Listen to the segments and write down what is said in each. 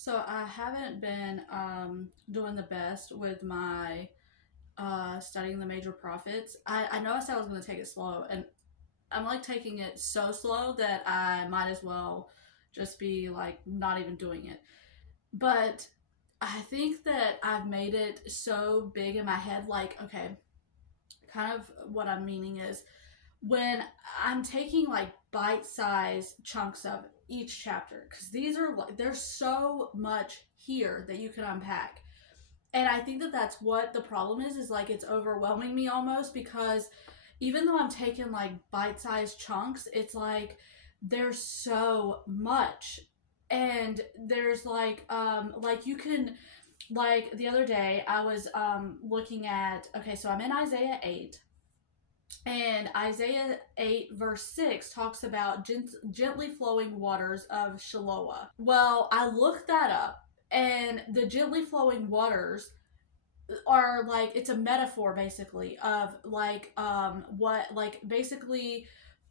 So I haven't been doing the best with my studying the major prophets. I know I said I was going to take it slow, and I'm like taking it so slow that I might as well just be like not even doing it. But I think that I've made it so big in my head. Like, okay, kind of what I'm meaning is when I'm taking like bite-sized chunks of each chapter, because these are like there's so much here that you can unpack. And I think that that's what the problem is like it's overwhelming me almost, because even though I'm taking like bite-sized chunks, it's like there's so much. And there's like you can, like the other day I was looking at, okay, so I'm in Isaiah 8, and Isaiah 8, verse 6 talks about gently flowing waters of Shiloah. Well, I looked that up, and the gently flowing waters are like, it's a metaphor basically of like, what, like basically,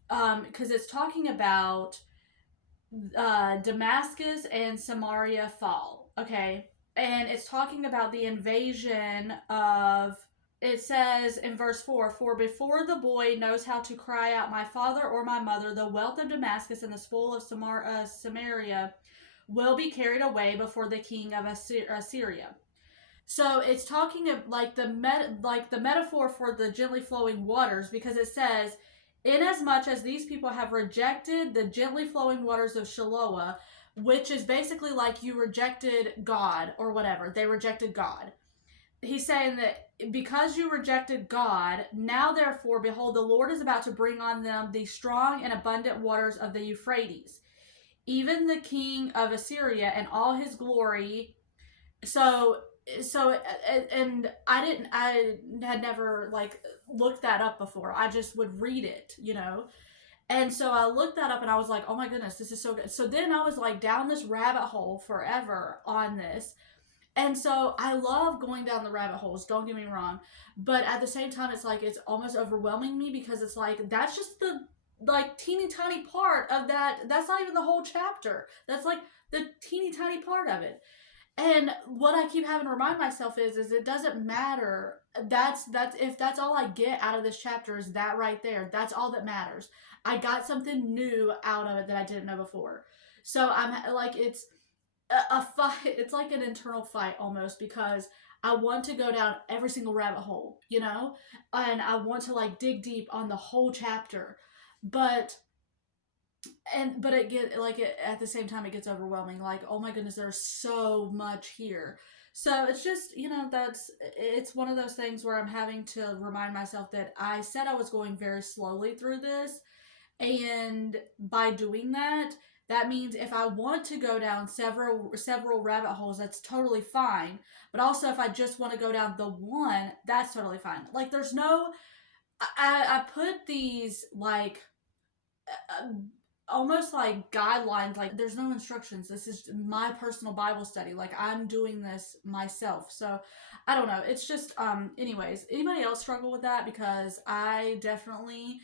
because it's talking about Damascus and Samaria fall, okay? And it's talking about the invasion of, it says in verse 4, for before the boy knows how to cry out, my father or my mother, the wealth of Damascus and the spoil of Samaria will be carried away before the king of Assyria. So it's talking of like like the metaphor for the gently flowing waters, because it says, inasmuch as these people have rejected the gently flowing waters of Shiloah, which is basically like you rejected God or whatever. They rejected God. He's saying that because you rejected God, now therefore, behold, the Lord is about to bring on them the strong and abundant waters of the Euphrates, even the king of Assyria and all his glory. So so and I had never like looked that up before. I just would read it. And so I looked that up and I was like, oh my goodness, this is so good. So then I was like down this rabbit hole forever on this. And so I love going down the rabbit holes, don't get me wrong. But at the same time, it's like it's almost overwhelming me, because it's like that's just the like teeny tiny part of that. That's not even the whole chapter. That's like the teeny tiny part of it. And what I keep having to remind myself is it doesn't matter. That's if that's all I get out of this chapter is that right there. That's all that matters. I got something new out of it that I didn't know before. So I'm like, it's a fight. It's like an internal fight almost, because I want to go down every single rabbit hole, and I want to like dig deep on the whole chapter, but but it get like it at the same time it gets overwhelming, like, oh my goodness, there's so much here. So it's just, it's one of those things where I'm having to remind myself that I said I was going very slowly through this, and by doing that, that means if I want to go down several rabbit holes, that's totally fine. But also, if I just want to go down the one, that's totally fine. Like, there's no, I put these like uh, almost like guidelines, like there's no instructions. This is my personal Bible study, like I'm doing this myself. So I don't know, it's just anyways, anybody else struggle with that? Because I definitely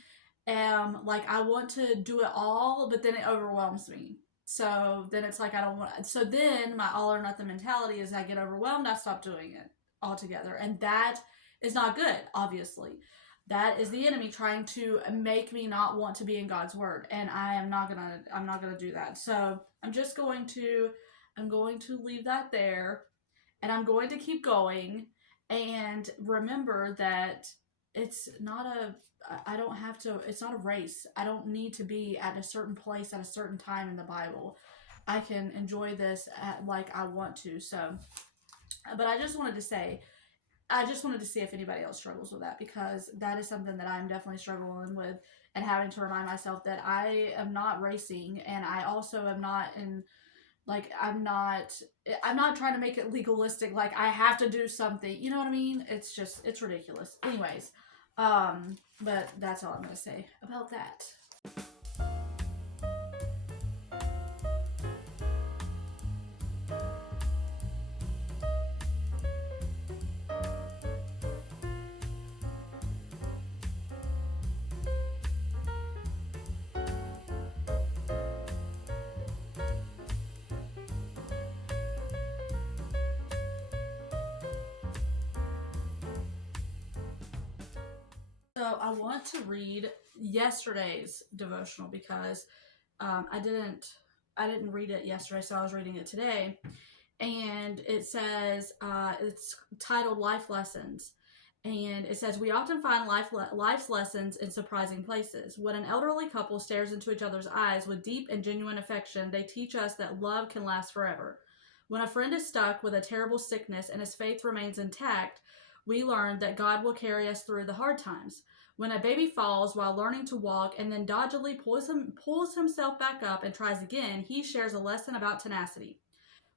am, like I want to do it all, but then it overwhelms me. So then it's like I don't want, so then my all or nothing mentality is, I get overwhelmed, I stop doing it altogether, and that is not good, obviously. That is the enemy trying to make me not want to be in God's word, and I'm not gonna do that. So I'm going to leave that there, and I'm going to keep going, and remember that it's not a I don't have to, it's not a race. I don't need to be at a certain place at a certain time in the Bible. I can enjoy this at like I want to. So, but I just wanted to see if anybody else struggles with that, because that is something that I'm definitely struggling with, and having to remind myself that I am not racing, and I also am not in, like I'm not trying to make it legalistic, like I have to do something. You know what I mean? It's just, it's ridiculous. Anyways, but that's all I'm going to say about that. So I want to read yesterday's devotional because I didn't read it yesterday, so I was reading it today. And it says, it's titled Life Lessons. And it says, we often find life's lessons in surprising places. When an elderly couple stares into each other's eyes with deep and genuine affection, they teach us that love can last forever. When a friend is stuck with a terrible sickness and his faith remains intact, we learn that God will carry us through the hard times. When a baby falls while learning to walk and then doggedly pulls himself back up and tries again, he shares a lesson about tenacity.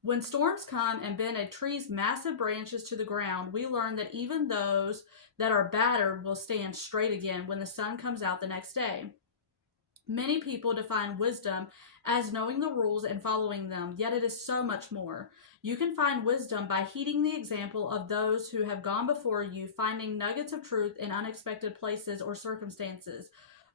When storms come and bend a tree's massive branches to the ground, we learn that even those that are battered will stand straight again when the sun comes out the next day. Many people define wisdom as knowing the rules and following them, yet it is so much more. You can find wisdom by heeding the example of those who have gone before you, finding nuggets of truth in unexpected places or circumstances,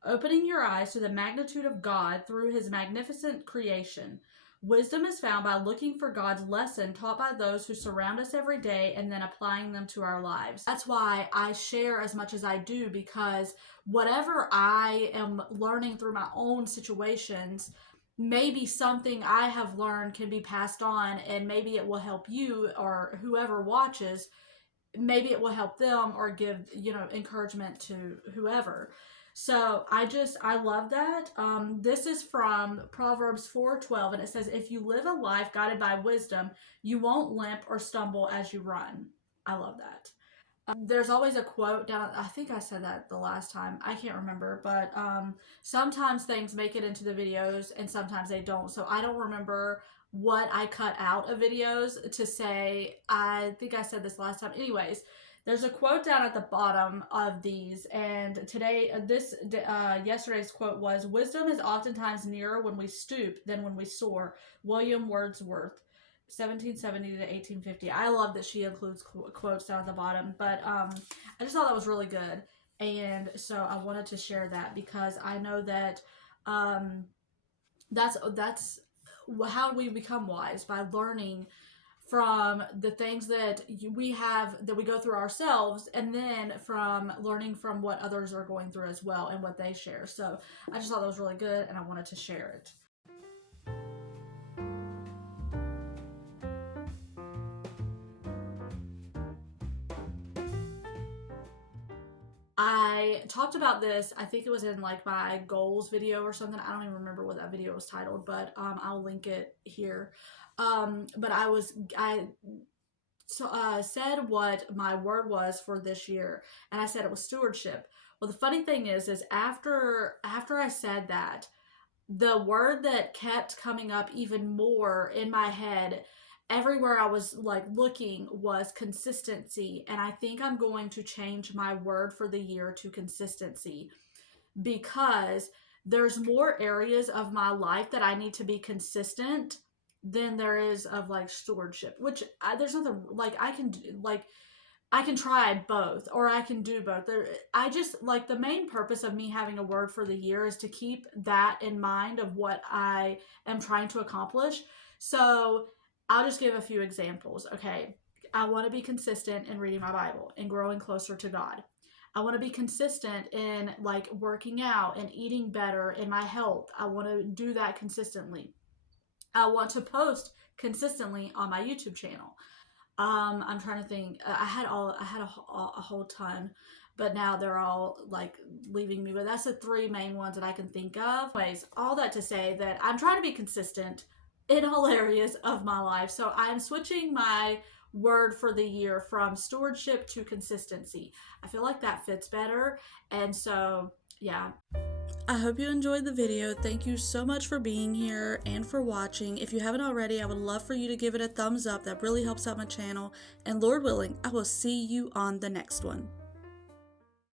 opening your eyes to the magnitude of God through his magnificent creation. Wisdom is found by looking for God's lesson taught by those who surround us every day and then applying them to our lives. That's why I share as much as I do, because whatever I am learning through my own situations, maybe something I have learned can be passed on, and maybe it will help you or whoever watches. Maybe it will help them or give, encouragement to whoever. So I love that. This is from Proverbs 4:12, and it says, if you live a life guided by wisdom, you won't limp or stumble as you run. I love that. There's always a quote down, I think I said that the last time, I can't remember, but sometimes things make it into the videos and sometimes they don't. So I don't remember what I cut out of videos to say. I think I said this last time. Anyways, there's a quote down at the bottom of these, and yesterday's quote was, wisdom is oftentimes nearer when we stoop than when we soar. William Wordsworth, 1770 to 1850. I love that she includes quotes down at the bottom, but I just thought that was really good, and so I wanted to share that because I know that that's how we become wise, by learning from the things that we go through ourselves, and then from learning from what others are going through as well and what they share. So I just thought that was really good, and I wanted to share it. I talked about this, I think it was in like my goals video or something. I don't even remember what that video was titled, but I'll link it here. But I said what my word was for this year, and I said it was stewardship. Well, the funny thing is after I said that, the word that kept coming up even more in my head everywhere I was like looking was consistency. And I think I'm going to change my word for the year to consistency, because there's more areas of my life that I need to be consistent than there is of like stewardship, which there's nothing like I can try both, or I can do both. I just like, the main purpose of me having a word for the year is to keep that in mind of what I am trying to accomplish. So I'll just give a few examples. Okay, I want to be consistent in reading my Bible and growing closer to God. I want to be consistent in like working out and eating better in my health. I want to do that consistently. I want to post consistently on my YouTube channel. I'm trying to think. I had a whole ton, but now they're all like leaving me. But that's the three main ones that I can think of. Anyways, all that to say that I'm trying to be consistent in all areas of my life. So I'm switching my word for the year from stewardship to consistency. I feel like that fits better. And so, yeah. I hope you enjoyed the video. Thank you so much for being here and for watching. If you haven't already, I would love for you to give it a thumbs up. That really helps out my channel. And Lord willing, I will see you on the next one.